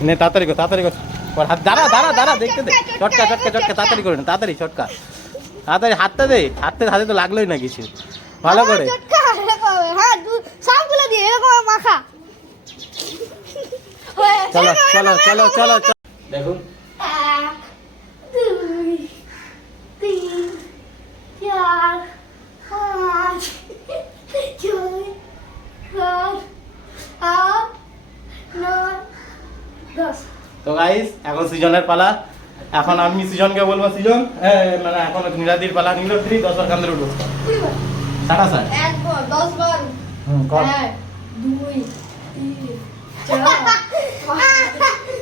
নে তাড়াতাড়ি কর হাত দাঁড়া দাঁড়া দাঁড়া দেখতে দে চটকা তাড়াতাড়ি করে না তাড়াতাড়ি চটকা তাড়াতাড়ি হাতটা দে হাতে তো লাগলোই না কিছু ভালো করে হ্যাঁ সবগুলো দিয়ে এরকম মাখা চলো দেখুন 1 2 3 4 5 6 7 8 9 10 তো গাইস এখন সৃজনের পালা এখন আমি সৃজনকে বলবো সৃজন মানে এখন নীলাদির পালা নীলাদ্রি 10 বার কান্দে উঠো 60 60 1 বার 10 বার কর 1 2 3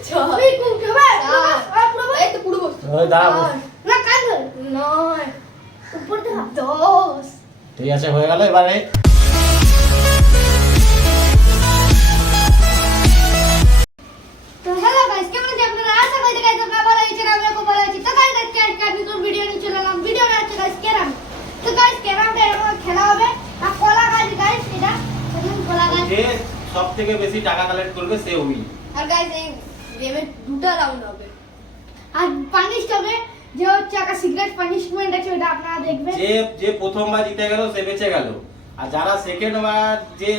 4 এই কোন কেবে এই তো পুরো বস ওই দাঁড়া না কান 9 উপর থেকে 10 ঠিক আছে হয়ে গেল এবারে তো হ্যালো গাইস কেমন আছেন আপনারা আশা করি গাইস আপনারা ভালো আছেন আমরা খুব ভালো আছি তো গাইস আজকে আমি নতুন ভিডিও নিয়ে চলে এলাম ভিডিওটা হচ্ছে গাইস ক্যারাম তো গাইস ক্যারামটা এরকম খেলা হবে আর কলা গাছ গাইস এটা কলা গাছ যে সবথেকে বেশি টাকা কালেক্ট করবে সে উইন আর গাইস এই গেমে দুটো রাউন্ড হবে আর পানিশ হবে যে হচ্ছে একটা সিক্রেট পানিশমেন্ট আছে ওটা আপনারা দেখবেন যে প্রথমবার জিতে গেল সে বেঁচে গেল আর যারা সেকেন্ড বার যে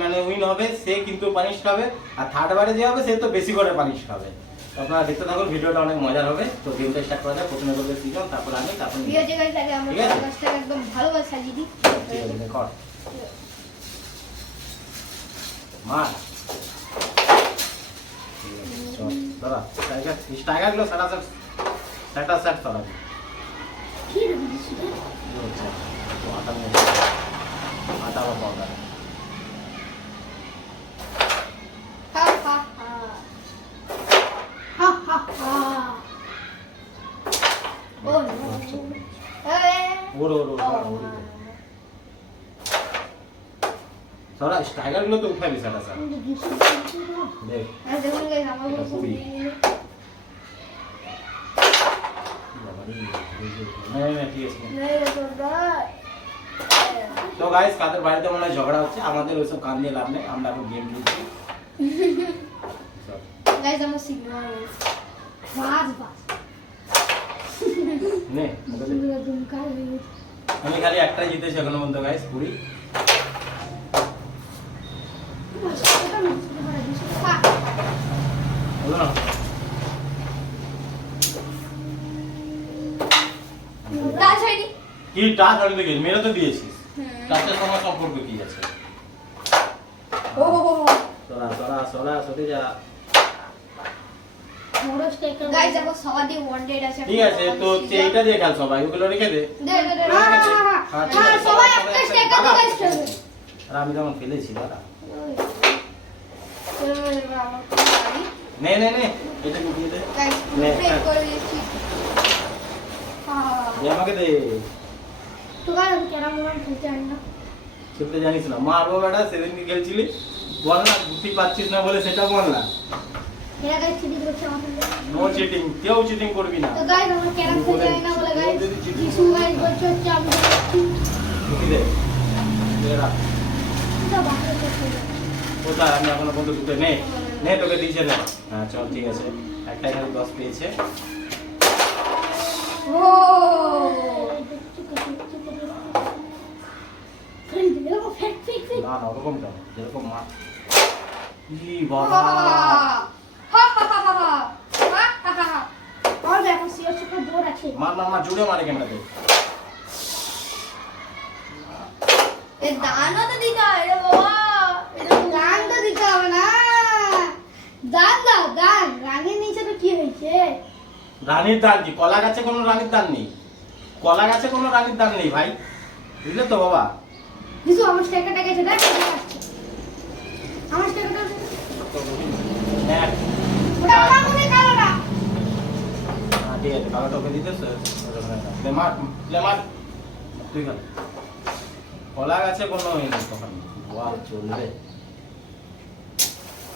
মানে উইন হবে সে কিন্তু পানিশ খাবে আর থার্ড বারে যে হবে সে তো বেশি করে পানিশ খাবে তো আপনারা দেখতে থাকুন ভিডিওটা অনেক মজার হবে তো গেমটা স্টার্ট করা যাক প্রথমে করবে সৃজন তারপর আমি তারপর ঠিক আছে গাইস আগে আমরা গাছটা একদম ভালোভাবে সাজিয়ে দিই ঠিক আছে কর মার চল দাদা টাইগার গুলো সাটা সেট করা কি রে দিছি আটা বা পাউডার হা হা হা হা হা ও ওর সারা টাইগার গুলো তো উঠাবি সাটা স্যার দেখ দেখুন গাইস আমার এটা পুরি। ঠিক আছে তো গাইস কাদের বাড়িতে মনে হয় ঝগড়া হচ্ছে আমাদের ওইসব কান দিয়ে লাভ নেই আমরা এখন গেম খেলছি গাইস আমার সিগন্যাল বাস নে দুমকাল আমি খালি একটাই জিতেছি এখনো পর্যন্ত গাইস পুরি বলো না কি টাচ আমি তো গেছি মেরে তো দিয়েছিস টাচের সময় সম্পর্ক কি আছে সরা সরে যা গাইস দেখো সবাই ওয়ান্টেড আছে ঠিক আছে তো এইটা দিয়ে খেল সবাই ওগুলো রেখে দে হ্যাঁ সবাই একটা স্টেকার দিয়ে গাইস খেলবে আর আমি যেমন ফেলেছি দাদা নে এটা গুটিয়ে দে গাইস নে, ব্রেক হ্যাঁ। করে দিয়েছি দে আমাকে দে তো গাইস আমি ক্যারাম খেলতে জানি না খেলতে জানিস না মারবো বেটা সেদিন কি খেলছিলি বল না গুটি পাচ্ছিস না বলে সেটা বল না এরা গাইস চিটিং করছে আমাদের নো চিটিং কেউ চিটিং করবি না তো গাইস আমরা ক্যারাম খেলতে জানি না বলে গাইস কিছু গাইস বলছে হচ্ছে আমি গুটি দে দে রাখ তো বাকি করতে কোথায় আমি এখনো পর্যন্ত দুটো নে তোকে দিয়েছে না হ্যাঁ চল ঠিক আছে একটা এখানে 10 পেয়েছে ও না ওরকম কেন যেরকম মা ই বাবা মার জুড়ে মারে ক্যামেরাতে দানও তো দিতে হয় রে বাবা দান তো দিতে হবে না দান দাও দান রানীর নিচে তো কি হয়েছে রানীর দান কি কলা গাছে কোনো রানীর দান নেই কলা গাছে কোনো রানীর দান নেই ভাই বুঝলে তো বাবা কিছু আমার স্টেকারটা গেছে দেখ আমার স্টেকারটা দেখ ওটা আমার মনে কালোটা ঠিক আছে কালোটা ওকে দিতে লে মার তুই গেল কলা গাছে কোনো নেই তখন বাহ চলবে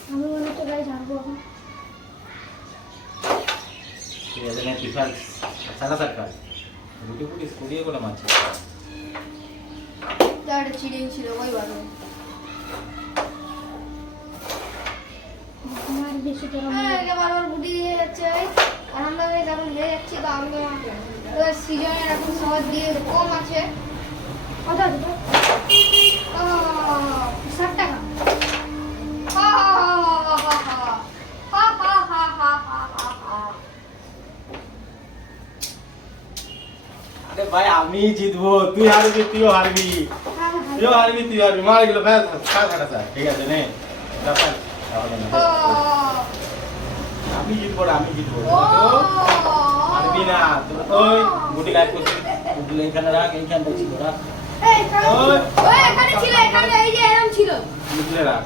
আমি মনে তো গাইস আনবো এখন ঠিক আছে নে পিফাল সারা সারকার গুটি গুটি স্কুডিয়ে করে মারছে তার চিড়িং ছিল ওই ভালো আমার বেশ বারবার গুটি দিয়ে যাচ্ছে আর আমরা যখন হেরে যাচ্ছি তো আমরা এবার সিজনের এখন সবার দিয়ে কম আছে কত আছে 60 টাকা আরে ভাই আমি জিতবো, তুই হারবি, তুইও হারবি, তুইও হারবি, তুই হারবি। মার গেল ব্যাস, স্যার ঠিক আছে নে ব্যাপার, তাহলে না। আমি জিতবো রে, আমি জিতবো, হারবি না। তোরা তো ওই গুটি গায়েব করছিস, গুটি এইখানে রাখ, এইখানটা ছিল রাখ, এখানে ছিল, এখানে এই যে এরকম ছিল, গুটি রাখ।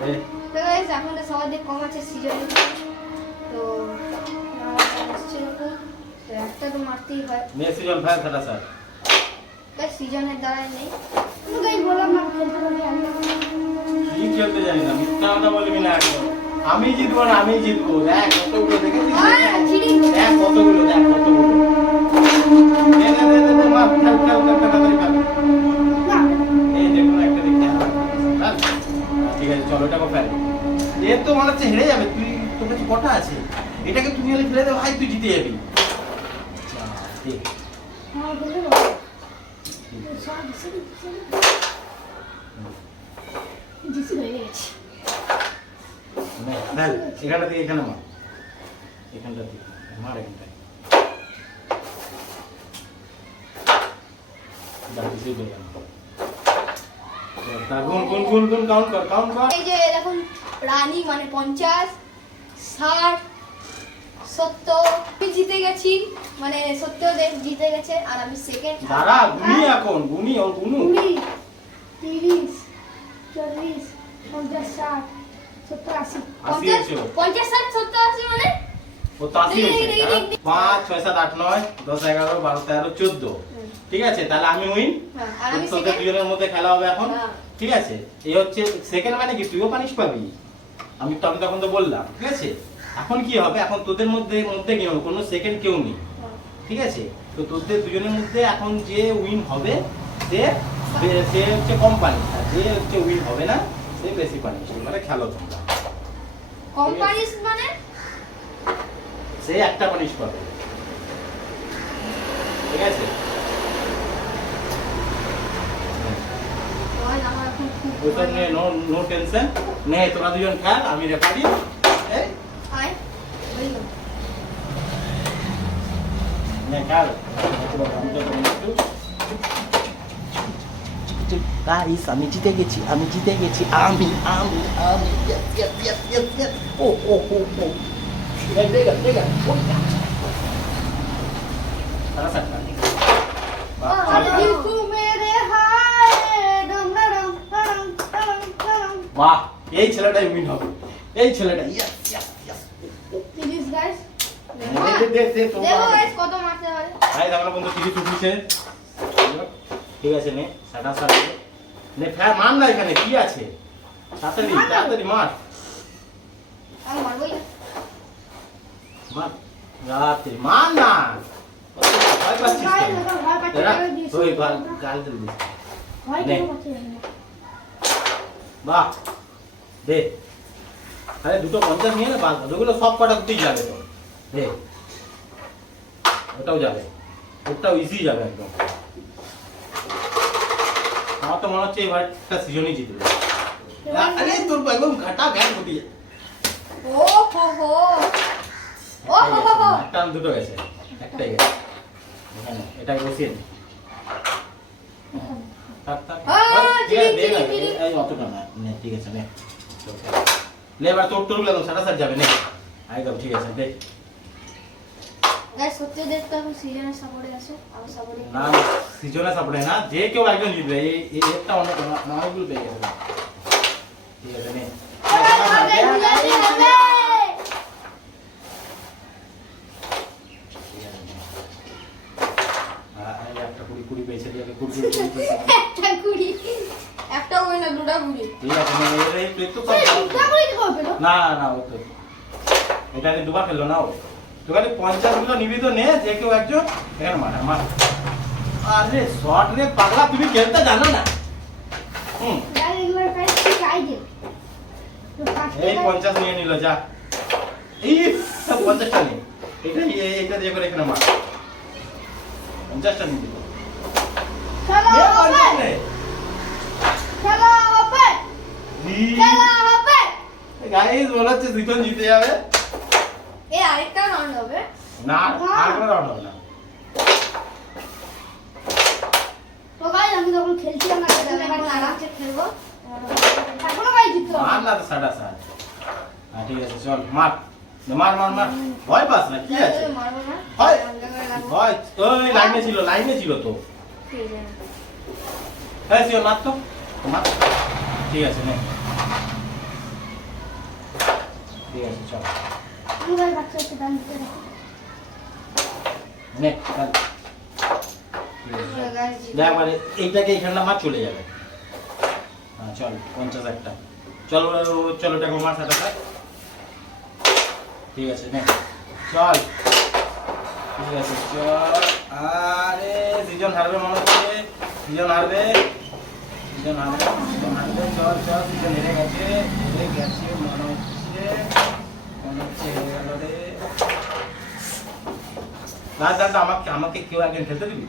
দে তো গাইস এখন তো সবার দিক কম আছে সিজনে, তো একটা তো মারতেই হয়। নে সিজন ফায়ার খাটা স্যার। গাইস সিজনের দ্বারাই নেই, তুমি গাইস বললাম না খেলতে পারি আমি কি খেলতে জানি না, মিথ্যা কথা বলবি না একদম। আমি জিতবো না, আমি জিতবো। দেখ কতগুলো দেখেছিস, দেখ কতগুলো, দেখ কতগুলো। দে দে দে দে, মার, খেল খেল খেল, তাড়াতাড়ি খেল। না এই যে কোনো একটা দেখতে হবে। ঠিক আছে চলো, এটা ফেল। এ তো মনে হচ্ছে হেরে যাবে। তুই, তোর কাছে কটা আছে? এটাকে তুমি হলে ফেলে দে ভাই, তুই জিতে যাবি। ঠিক আমার বলে দাও সব জিসি হয়ে গেছে। নে ফেল, এখানটা থেকে এখানে মার, এখানটা থেকে মার, এখানটায় দাঁড়িয়ে দিয়ে গেল। গুন গুন গুন গুন, কাউন্ট কর, কাউন্ট কর। এই যে দেখুন রানী মানে 50, 60, 70 আমি জিতে গেছি, মানে সত্যি জিতে গেছে আর আমি সেকেন্ড। দাঁড়া, গুনি এখন, গুনি, ওর গুনু। 30, 40, 50, 60, 70, 80, 80 হয়েছে। 50, 60, 70, 80 মানে ও তো 80 হয়েছে। 5, 6, 7, 8, 9, 10, 11, 12, 13, 14। ঠিক আছে, তাহলে আমি উইন। হ্যাঁ, আর আমি তোদের সেকেন্ড। দুজনের মধ্যে খেলা হবে এখন। হ্যাঁ। ঠিক আছে, এই হচ্ছে সেকেন্ড, মানে কি তুইও পানিশ পাবি। আমি তখন তো বললাম, ঠিক আছে। এখন কি হবে, এখন তোদের মধ্যে কি হবে, কোনো সেকেন্ড কেউ নেই। ঠিক আছে, তো তোদের দুজনের মধ্যে এখন যে উইন হবে সে সে হচ্ছে কম পানি, আর যে হচ্ছে উইন হবে না সে বেশি পানি। মানে খেলো তোমরা, কোম্পানিস মানে সে একটা পানিশ পাবে। ঠিক আছে, ওই আমার এখন খুব ওইসব নিয়ে নো টেনশন। নে তোরা দুজন খেল, আমি রেফারি। এই আয় বললো নে খেল। গাইস আমি জিতে গেছি, আমি জিতে গেছি, আমি আমি আমি yes yes yes yes yes ও ও ও ও দেখা দেখা ওই না সারা সারা तू मेरे हाय डम डम डम डम डम। বাহ, এই ছেলেটাই উইন হবে, এই ছেলেটা। Yes yes yes. Please guys দে দে দে তো দেখো guys কত মারতে পারে। গাইস আমরা বন্ধু টিভি উঠেছে। ঠিক আছে, নে সাটা সাটা নে ফের মার না, এখানে কি আছে, তাড়াতাড়ি তাড়াতাড়ি মার আমি মারবই না। মার রাতে মার না, ভয় পাচ্ছিস ভাই কেন? ভয় পাচ্ছে এরা আমি দিছি। ওই গাল দিল দিস। ভয় নে। কেন পাচ্ছে না? বাহ দে, আরে দুটো 50 নিয়ে না, বাদ ওগুলো সব কটা দিতেই যাবে তো। দে ওটাও যাবে, ওটাও ইজি যাবে একদম। আমার তো মনে হচ্ছে এবারটা সিজনই জিতবে। আরে তোর একদম ঘাটা ঘাট গুটি। ও হো হো ও হো হো হো। একটা না দুটো গেছে, একটাই গেছে। এখানে এটাকে বসিয়ে দে। থাক থাক। চিড়ি, দে না, চিড়ি, এই অতটা না, নে ঠিক আছে নে। নে এবার তোর তোর গুলো সারা সার যাবে নে। একদম ঠিক আছে দে। গাইস সত্যি দেখতে আমি সিজনের সাপোর্টে আছে, আমার সাপোর্টে না সিজনে সাপোর্টে না, যে কেউ একজন জিতবে। এই একটা অনেক নামগুলো পেয়ে গেছে। ঠিক আছে নে। একটা কুড়ি কুড়ি পেয়েছে, দিয়ে কুড়ি কুড়ি কুড়ি পেয়েছে। একটা কুড়ি একটা ওই না দুটা কুড়ি ঠিক আছে নে, এই তুই তো দুটা কুড়ি কি হবে না? না না ও তো এটা নিয়ে দুবার খেললো না ও। তো খালি 50 গুলো নিবি তো নে, যে কেউ একজন এখানে মার মার। আরে শর্ট রে পাগলা, তুমি খেলতে জানো না? হুম গাইস এগুলো গাইস ঠিক আইডিয়া তো এই 50 নিয়ে নিল যা এই 50টা নেই এটা দিয়ে করে এখানে মার 50টা নিয়ে দিল খেলা হবে খেলা হবে খেলা হবে গাইস বলা হচ্ছে দুজন জিতে যাবে এই আরেকটা রাউন্ড হবে না আর কোনো রাউন্ড হবে না তো গাইস আমি যখন খেলছিলাম না সেটা এবার আরামসে খেলবো এখনো গাইস জিততে হবে মার না তো সাড়া সাড় হ্যাঁ ঠিক আছে চল মার মার মার মার ভয় পাস না কি আছে মারবো না ভয় ভয় ওই লাইনে ছিল তো হ্যাঁ সিও মার তো মার ঠিক আছে নে ঠিক আছে চল আমি গাইস বাচ্চা একটু ডান দিতে রাখো নে চল দেখ মানে এইটাকে এখানটা মার চলে যাবে হ্যাঁ চল 50 একটা চলো চলো টাকা মার সাথে ঠিক আছে নে চল ঠিক আছে চল আরে দুজন হারবে মনে হচ্ছে দুজন হারবে চল চল দুজন হেরে গেছে মনে হচ্ছে হেরে গেল রে দাদা আমাকে কেউ একদিন খেলতে দিবি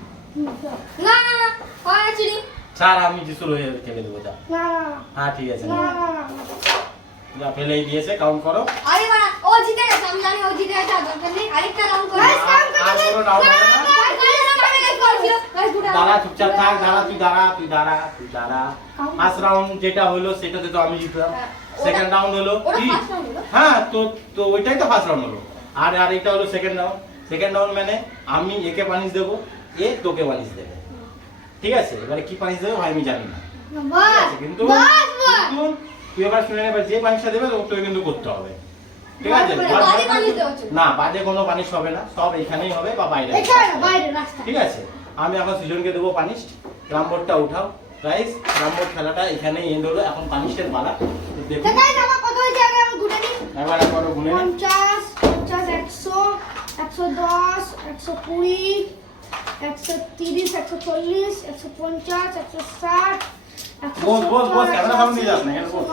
না না না হয় চিনি স্যার আমি যিশুর হয়ে খেলে দেবো যা না হ্যাঁ ঠিক আছে না না যা ফেলেই দিয়েছে কাউন্ট করো আরে বাবা ও জিতে গেছে আমি জানি ও জিতে গেছে দরকার নেই আরেকটা রাউন্ড করো গাইস কাউন্ট আর কোনো round হবে না। দাঁড়া চুপচাপ থাক তুই দাঁড়া ফার্স্ট রাউন্ড যেটা হলো সেটাতে তো আমি জিতলাম সেকেন্ড রাউন্ড হলো ওটা কি ফার্স্ট রাউন্ড হলো হ্যাঁ তো ওইটাই তো ফার্স্ট রাউন্ড হলো আর এটা হলো সেকেন্ড রাউন্ড মানে আমি একে পানিশ দেবো এ তোকে পানিশ দেবে ঠিক আছে এবারে কি পানিশ দেবে ভাই আমি জানি না ঠিক বাস আছে কিন্তু বাস কিন্তু তুই এবার শুনে নেবে যে পানিশটা দেবে তোকে কিন্তু করতে হবে ঠিক আছে বাজে পানিশ দেওয়া হচ্ছে না বাজে কোনো পানিশ হবে না সব এখানেই হবে বা বাইরে এখানে বাইরে রাস্তা ঠিক আছে আমি এখন সুজনকে দেবো পানিশ রামবোর্ডটা উঠাও গাইস রামবোর্ড খেলাটা এখানেই এন্ড হলো এখন পানিশের পালা তো দেখুন তো গাইস আমার কত হয়েছে আগে আমি গুনে নিই একবার গুনে নে 50 100 110 120 130 140 150 160 বস, ক্যামেরা সামনে দিয়ে যাস না, এখানে বস।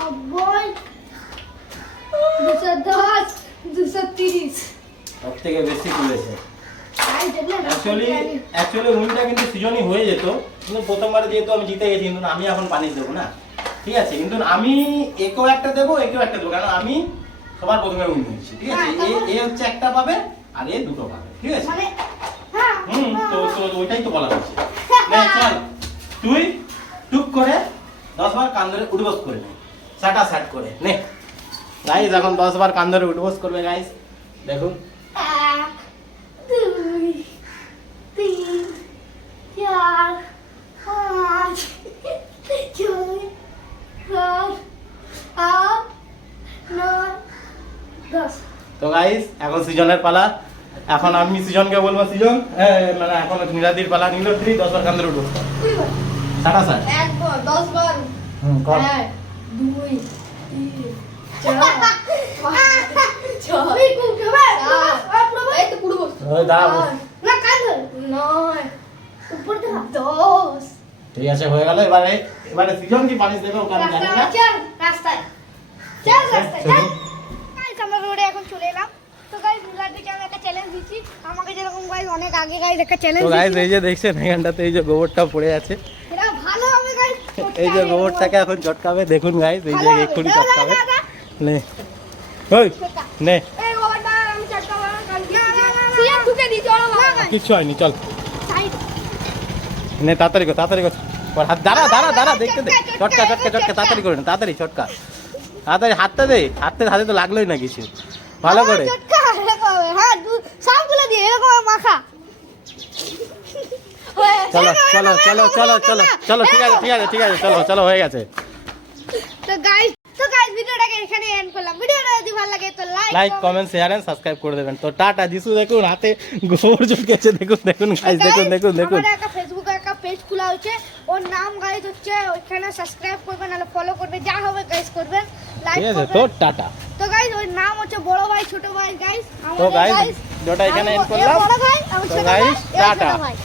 210 230 সব থেকে বেশি তুলেছে আই দেখলেন অ্যাকচুয়ালি উইনটা কিন্তু সিজনই হয়ে যেত কিন্তু প্রথমবারে যেহেতু আমি জিতে গেছি কিন্তু আমি এখন পানিশ দেবো না ঠিক আছে কিন্তু আমি একেও একটা দেবো কারণ আমি সবার প্রথমে উইন হয়েছি ঠিক আছে এ হচ্ছে একটা পাবে আর এ দুটো পাবে ঠিক আছে মানে হ্যাঁ তো ওইটাই তো বলা হচ্ছে নে চল তুই টুক করে 10 বার কান ধরে উঠবস করে নে স্যাট করে নে গাইস এখন 10 বার কান ধরে উঠবস করবে গাইস দেখুন 1 2 3 4 5 6 7 8 9 10 তো গাইস এখন সিজনের পালা এখন আমি সিজনকে বলবো সিজন মানে এখন নীলাদির পালা নিল 3 10 বার কান ধরে উঠবস সাটা স্যার 1 বার 10 বার কর 1 2 3 4 5 এই তো পুরো বস ওই দাঁড়া বস। না কান ধর 9 উপর দে 10 ঠিক আছে হয়ে গেল এবারে সিজন কি পানিশ দেবে ওকে আমি জানি না রাস্তায় গাইস আমরা রোডে এখন চলে এলাম তো গাইস নীলাদিকে আমি একটা চ্যালেঞ্জ দিচ্ছি আমাকে যেরকম গাইস অনেক আগে গাইস একটা চ্যালেঞ্জ তো গাইস এই যে দেখছেন এখানটাতে এই যে গোবরটা পড়ে আছে এটা ভালো হবে গাইস এই যে গোবরটাকে এখন চটকাবে দেখুন গাইস এই যে এক্ষুনি চটকাবে নে ওই নে এই ওটা আমি চটকাবো সিয়া ঢুকে দি চলো বাবা কিচ্ছু হয়নি চল সাইড নে তাড়াতাড়ি কর ওর হাত দাঁড়া দেখতে দে চটকা তাড়াতাড়ি করে নে তাড়াতাড়ি চটকা তাড়াতাড়ি হাতে তো লাগলোই না কিছু ভালো করে চটকা এরকম হবে হ্যাঁ সবগুলো দিয়ে এরকম মাখা চলো ঠিক আছে চলো হয়ে গেছে তো গাইস ভিডিওটাকে এখানে এন্ড করলাম ভিডিওটা যদি ভালো লাগে তো like comment share and subscribe করে দেবেন তো টাটা যিশু দেখুন হাতে গোবর চটকেছে দেখুন গাইস দেখুন আমাদের একটা ফেসবুকে একটা পেজ খোলা হয়েছে ওর নাম গাইস হচ্ছে ওখানে সাবস্ক্রাইব করবেন আর ফলো করবেন যা হবে গাইস করবেন লাইক ঠিক আছে করবেন তো টাটা তো গাইস ওর নাম হচ্ছে বড় ভাই ছোট ভাই গাইস তো গাইস ভিডিওটা এখানে এন্ড করলাম বড় ভাই আর তো ছোট ভাই গাইস টাটা ভাই